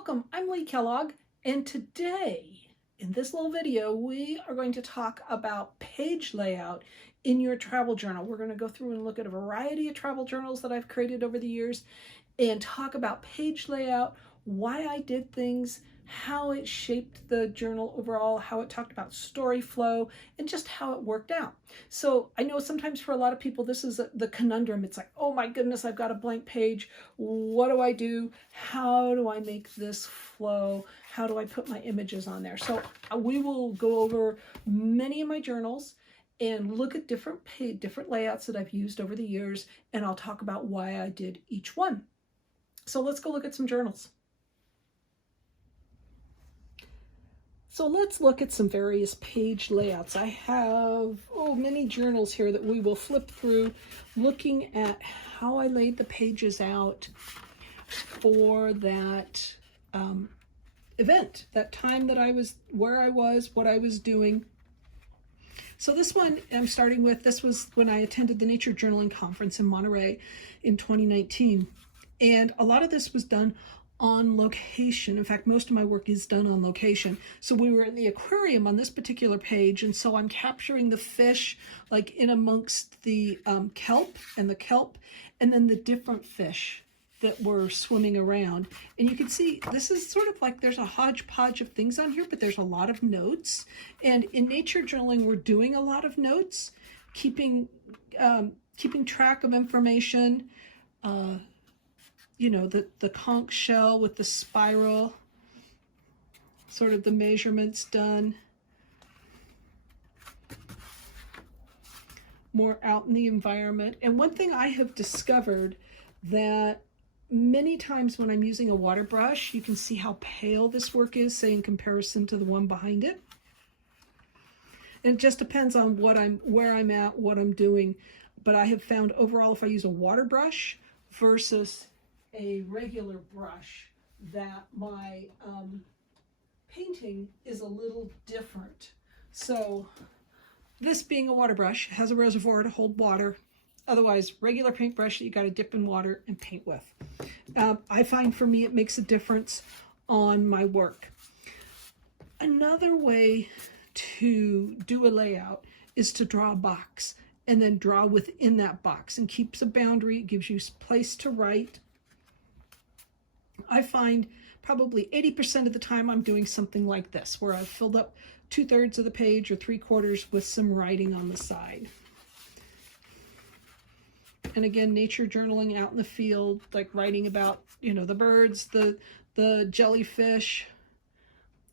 Welcome, I'm Lee Kellogg, and today in this little video we are going to talk about page layout in your travel journal. We're going to go through and look at a variety of travel journals that I've created over the years and talk about page layout, why I did things, how it shaped the journal overall, how it talked about story flow, and just how it worked out. So I know sometimes for a lot of people this is the conundrum. It's like, oh my goodness, I've got a blank page. What do I do? How do I make this flow? How do I put my images on there? So we will go over many of my journals and look at different layouts that I've used over the years, and I'll talk about why I did each one. So let's go look at some journals. So let's look at some various page layouts. I have many journals here that we will flip through, looking at how I laid the pages out for that event, that time that I was, where I was, what I was doing. So this one I'm starting with, this was when I attended the Nature Journaling Conference in Monterey in 2019. And a lot of this was done on location. In fact, most of my work is done on location. So we were in the aquarium on this particular page, and so I'm capturing the fish like in amongst the kelp, and then the different fish that were swimming around. And you can see this is sort of like there's a hodgepodge of things on here, but there's a lot of notes. And in nature journaling, we're doing a lot of notes, keeping track of information. You know, the conch shell with the spiral, sort of the measurements done. More out in the environment. And one thing I have discovered that many times when I'm using a water brush, you can see how pale this work is, say in comparison to the one behind it. And it just depends on where I'm at, what I'm doing. But I have found overall, if I use a water brush versus a regular brush, that my painting is a little different. So this being a water brush has a reservoir to hold water. Otherwise, regular paintbrush that you got to dip in water and paint with. I find for me it makes a difference on my work. Another way to do a layout is to draw a box and then draw within that box, and keeps a boundary. It gives you place to write. I find probably 80% of the time I'm doing something like this, where I've filled up 2/3 of the page or 3/4 with some writing on the side. And again, nature journaling out in the field, like writing about, you know, the birds, the jellyfish,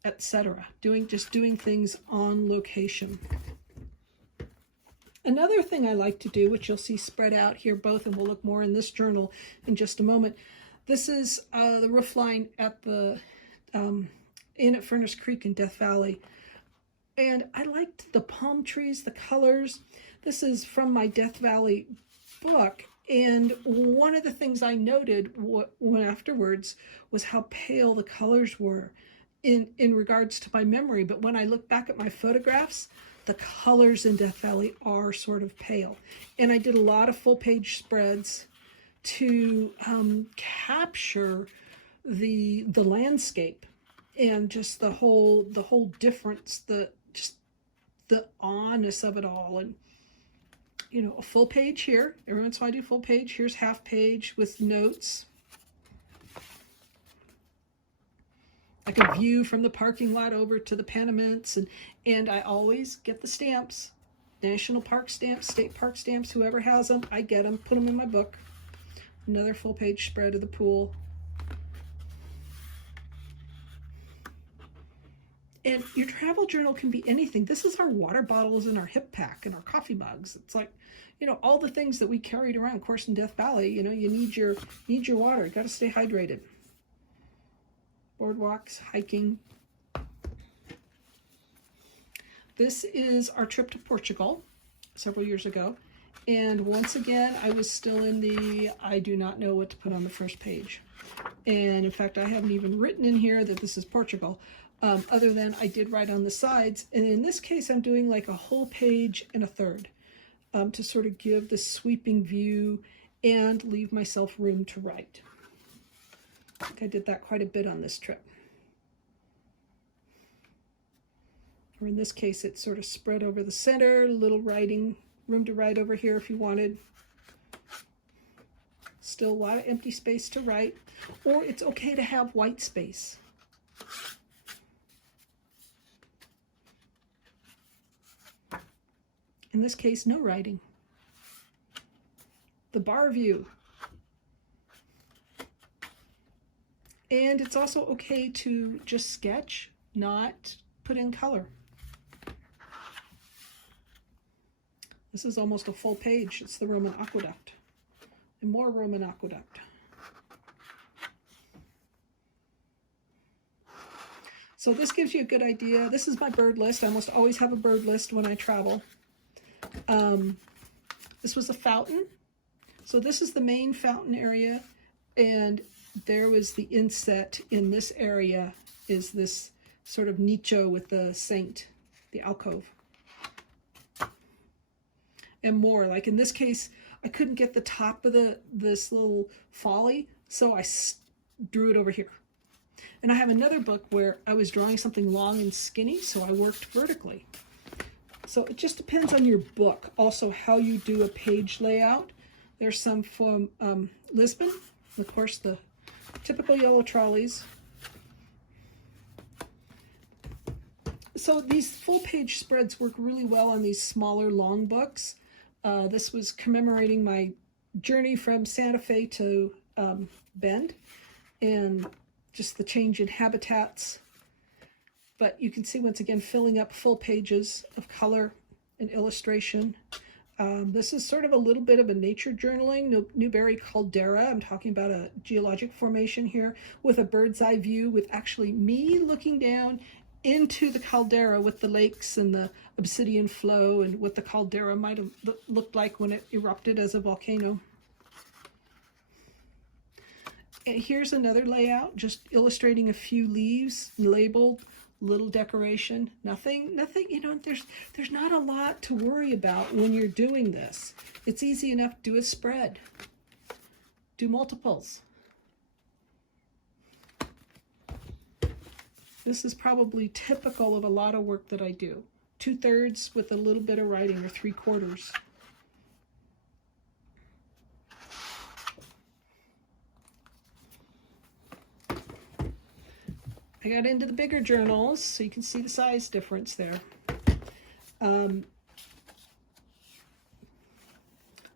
etc. Just doing things on location. Another thing I like to do, which you'll see spread out here both, and we'll look more in this journal in just a moment. This is the roof line at the Inn at Furnace Creek in Death Valley. And I liked the palm trees, the colors. This is from my Death Valley book. And one of the things I noted when afterwards was how pale the colors were in regards to my memory. But when I look back at my photographs, the colors in Death Valley are sort of pale. And I did a lot of full page spreads to capture the landscape and just the whole difference, the awness of it all. And you know, a full page here. Every once in a while I do full page. Here's half page with notes, like a view from the parking lot over to the Panamints, and I always get the stamps, national park stamps, state park stamps. Whoever has them, I get them, put them in my book. Another full page spread of the pool. And your travel journal can be anything. This is our water bottles and our hip pack and our coffee mugs. It's like, you know, all the things that we carried around. Of course, in Death Valley, you know, you need your water. You got to stay hydrated. Boardwalks, hiking. This is our trip to Portugal several years ago. And once again, I was still in the, I do not know what to put on the first page. And in fact, I haven't even written in here that this is Portugal, other than I did write on the sides. And in this case, I'm doing like a whole page and a third to sort of give the sweeping view and leave myself room to write. I did that quite a bit on this trip. Or in this case, it's sort of spread over the center, a little writing, room to write over here if you wanted. Still a lot of empty space to write, or it's okay to have white space. In this case, no writing. The bar view. And it's also okay to just sketch, not put in color. This is almost a full page. It's the Roman aqueduct. And more Roman aqueduct. So this gives you a good idea. This is my bird list. I almost always have a bird list when I travel. This was a fountain. So this is the main fountain area, and there was the inset in this area is this sort of nicho with the saint, the alcove. And more, like in this case, I couldn't get the top of this little folly, so I drew it over here. And I have another book where I was drawing something long and skinny, so I worked vertically. So it just depends on your book. Also, how you do a page layout. There's some from Lisbon, of course, the typical yellow trolleys. So these full page spreads work really well on these smaller long books. This was commemorating my journey from Santa Fe to Bend, and just the change in habitats. But you can see once again filling up full pages of color and illustration. This is sort of a little bit of a nature journaling, Newberry Caldera. I'm talking about a geologic formation here with a bird's eye view with actually me looking down into the caldera with the lakes and the obsidian flow and what the caldera might have looked like when it erupted as a volcano. And here's another layout, just illustrating a few leaves labeled, little decoration, nothing, you know, there's not a lot to worry about when you're doing this. It's easy enough to do a spread, do multiples. This is probably typical of a lot of work that I do. 2/3 with a little bit of writing, or 3/4. I got into the bigger journals, so you can see the size difference there.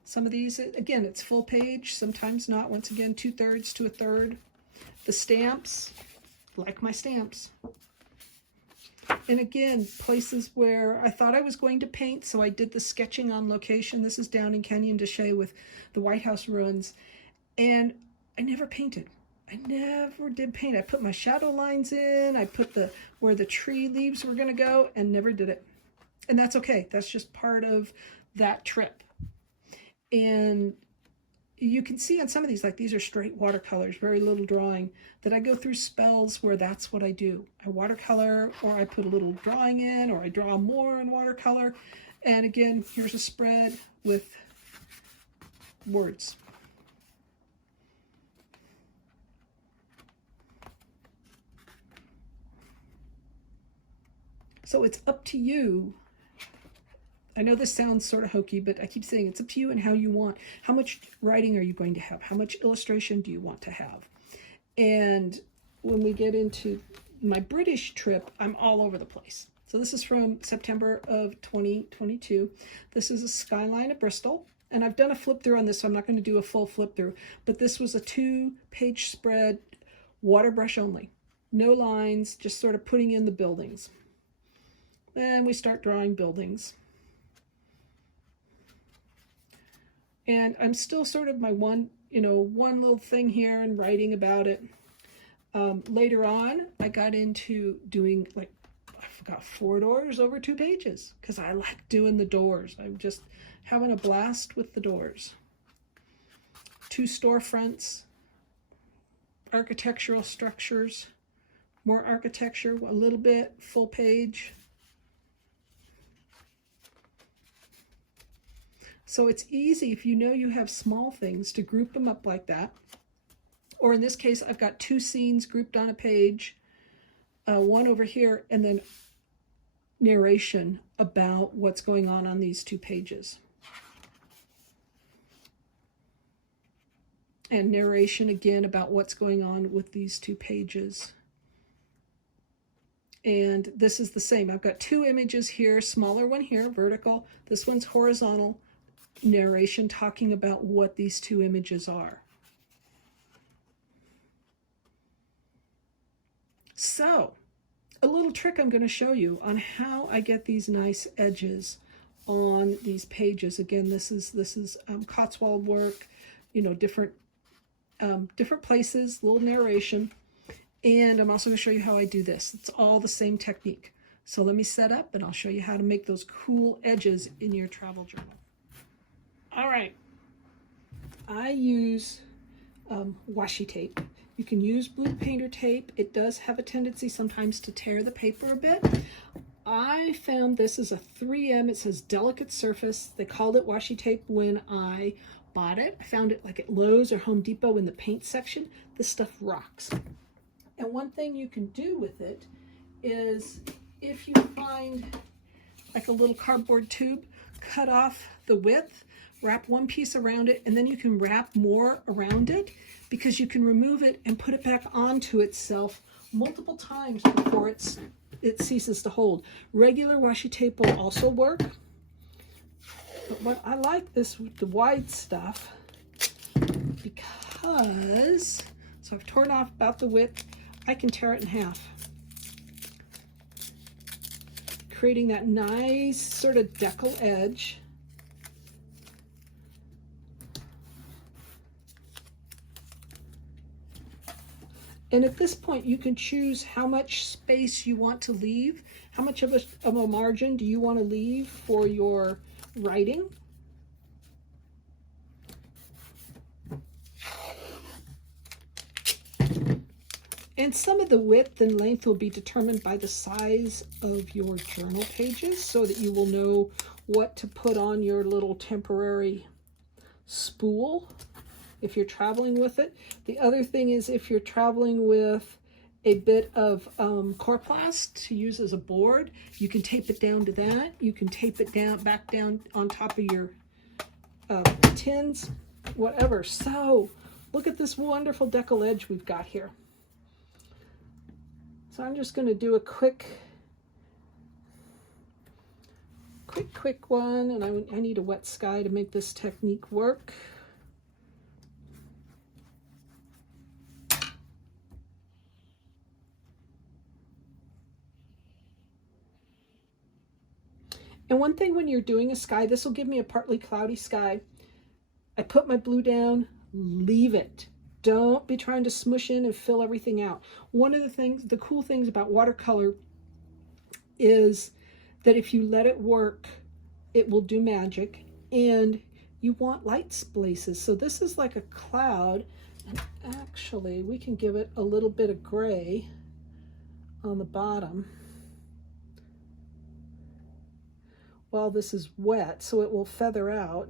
Some of these, again, it's full page, sometimes not. Once again, 2/3 to 1/3. The stamps, like my stamps. And again, places where I thought I was going to paint, so I did the sketching on location. This is down in Canyon de Chelly with the White House ruins. And I never painted. I never did paint. I put my shadow lines in, I put where the tree leaves were gonna go, and never did it. And that's okay. That's just part of that trip. And you can see on some of these, like these are straight watercolors, very little drawing, that I go through spells where that's what I do. I watercolor, or I put a little drawing in, or I draw more in watercolor. And again, here's a spread with words. So it's up to you. I know this sounds sort of hokey, but I keep saying it's up to you and how you want. How much writing are you going to have? How much illustration do you want to have? And when we get into my British trip, I'm all over the place. So this is from September of 2022. This is a skyline of Bristol. And I've done a flip through on this, so I'm not going to do a full flip through. But this was a 2-page spread, water brush only. No lines, just sort of putting in the buildings. Then we start drawing buildings. And I'm still sort of my one little thing here and writing about it. Later on, I got into doing, like, I forgot 4 doors over 2 pages because I like doing the doors. I'm just having a blast with the doors. 2 storefronts, architectural structures, more architecture, a little bit, full page. So it's easy, if you know you have small things, to group them up like that. Or in this case, I've got two scenes grouped on a page, one over here, and then narration about what's going on these two pages. And narration again about what's going on with these two pages. And this is the same. I've got two images here, smaller one here, vertical. This one's horizontal. Narration talking about what these two images are. So, a little trick I'm going to show you on how I get these nice edges on these pages. Again, this is Cotswold work, you know, different places, little narration. And I'm also going to show you how I do this. It's all the same technique. So let me set up and I'll show you how to make those cool edges in your travel journal. All right. I use washi tape. You can use blue painter tape. It does have a tendency sometimes to tear the paper a bit. I found this is a 3M. It says delicate surface. They called it washi tape when I bought it. I found it like at Lowe's or Home Depot in the paint section. This stuff rocks. And one thing you can do with it is if you find like a little cardboard tube, cut off the width, wrap one piece around it, and then you can wrap more around it because you can remove it and put it back onto itself multiple times before it ceases to hold. Regular washi tape will also work. But what I like this with the wide stuff because, so I've torn off about the width, I can tear it in half, creating that nice sort of decal edge. And at this point, you can choose how much space you want to leave. How much of a margin do you want to leave for your writing? And some of the width and length will be determined by the size of your journal pages so that you will know what to put on your little temporary spool if you're traveling with it. The other thing is if you're traveling with a bit of Coroplast to use as a board, you can tape it down to that. You can tape it back down on top of your tins, whatever. So look at this wonderful decal edge we've got here. So I'm just going to do a quick one, and I need a wet sky to make this technique work. And one thing when you're doing a sky, this will give me a partly cloudy sky. I put my blue down, leave it. Don't be trying to smush in and fill everything out. One of the cool things about watercolor is that if you let it work, it will do magic, and you want light places. So this is like a cloud, and actually we can give it a little bit of gray on the bottom while this is wet, so it will feather out.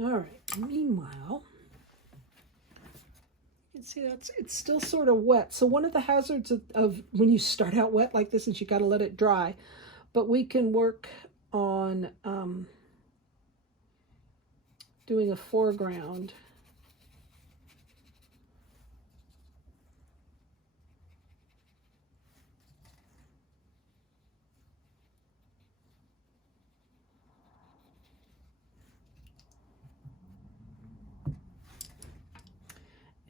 All right, meanwhile, you can see it's still sort of wet. So one of the hazards of when you start out wet like this is you got to let it dry. But we can work on doing a foreground.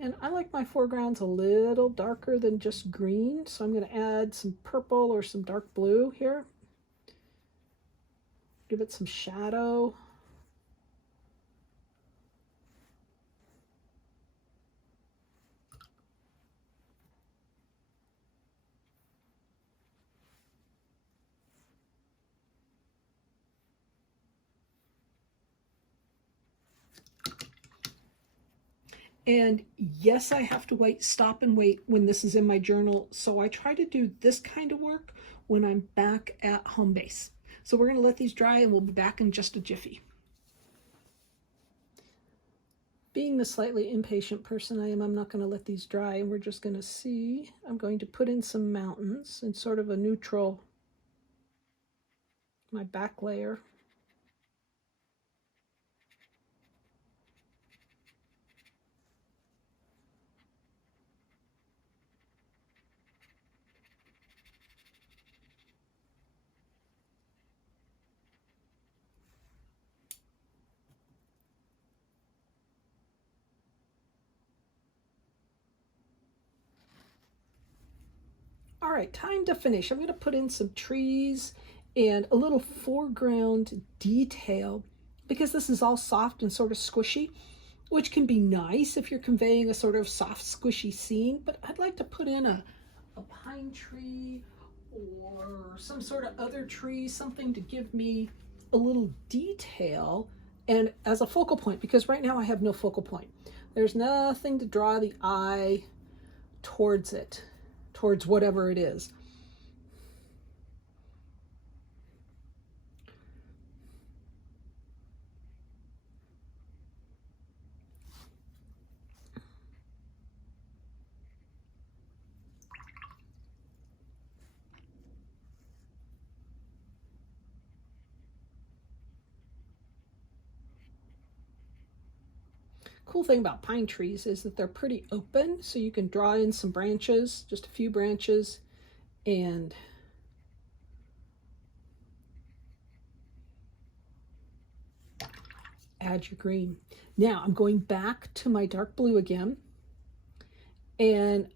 And I like my foregrounds a little darker than just green, so I'm going to add some purple or some dark blue here. Give it some shadow. And yes, I have to wait, stop and wait when this is in my journal. So I try to do this kind of work when I'm back at home base. So we're going to let these dry and we'll be back in just a jiffy. Being the slightly impatient person I am, I'm not going to let these dry, and we're just going to see. I'm going to put in some mountains in sort of a neutral, my back layer. All right, time to finish. I'm going to put in some trees and a little foreground detail because this is all soft and sort of squishy, which can be nice if you're conveying a sort of soft, squishy scene. But I'd like to put in a pine tree or some sort of other tree, something to give me a little detail and as a focal point, because right now I have no focal point. There's nothing to draw the eye towards it, towards whatever it is. Cool thing about pine trees is that they're pretty open, so you can draw in some branches, just a few branches, and add your green. Now I'm going back to my dark blue again, and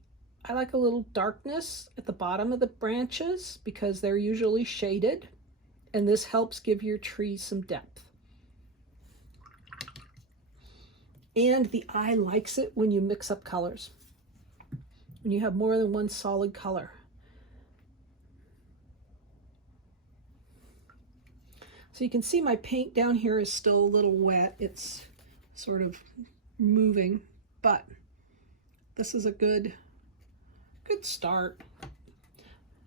I like a little darkness at the bottom of the branches because they're usually shaded, and this helps give your tree some depth. And the eye likes it when you mix up colors, when you have more than one solid color. So you can see my paint down here is still a little wet. It's sort of moving, but this is a good start.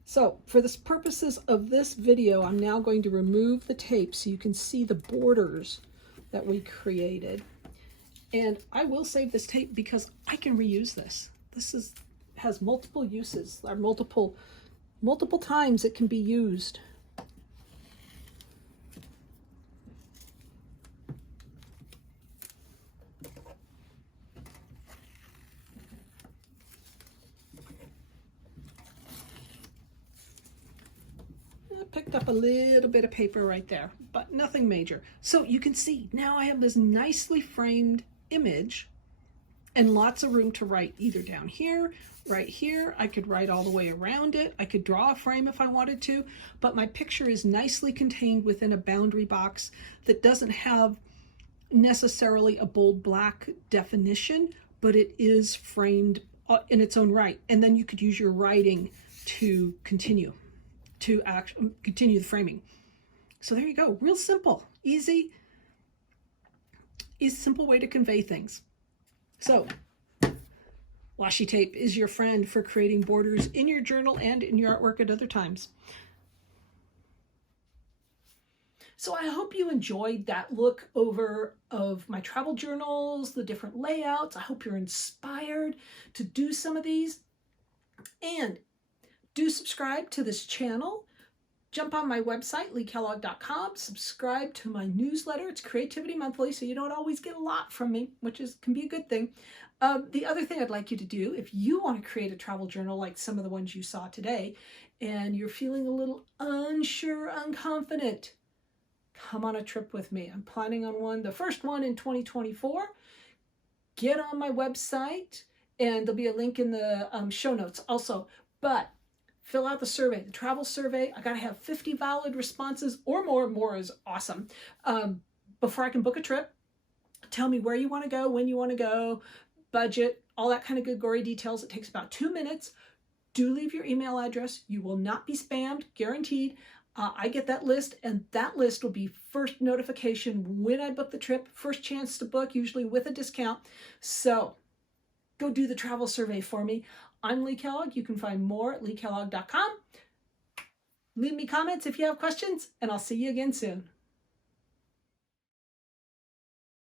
So for the purposes of this video, I'm now going to remove the tape so you can see the borders that we created. And I will save this tape because I can reuse this. This has multiple uses, or multiple times it can be used. Picked up a little bit of paper right there, but nothing major. So you can see now I have this nicely framed image and lots of room to write either down here, right here. I could write all the way around it. I could draw a frame if I wanted to, but my picture is nicely contained within a boundary box that doesn't have necessarily a bold black definition, but it is framed in its own right. And then you could use your writing to continue the framing. So there you go. Real simple, easy, simple way to convey things. So washi tape is your friend for creating borders in your journal and in your artwork at other times. So I hope you enjoyed that look over of my travel journals, the different layouts. I hope you're inspired to do some of these. And do subscribe to this channel. Jump on my website, leekellogg.com. Subscribe to my newsletter. It's Creativity Monthly, so you don't always get a lot from me, which can be a good thing. The other thing I'd like you to do, if you want to create a travel journal like some of the ones you saw today, and you're feeling a little unsure, unconfident, come on a trip with me. I'm planning on one, the first one in 2024. Get on my website, and there'll be a link in the show notes also. But fill out the survey, the travel survey. I got to have 50 valid responses or more. More is awesome. Before I can book a trip. Tell me where you want to go, when you want to go, budget, all that kind of good gory details. It takes about 2 minutes. Do leave your email address. You will not be spammed, guaranteed. I get that list, and that list will be first notification when I book the trip, first chance to book, usually with a discount. So go do the travel survey for me. I'm Lee Kellogg. You can find more at leekellogg.com. Leave me comments if you have questions, and I'll see you again soon.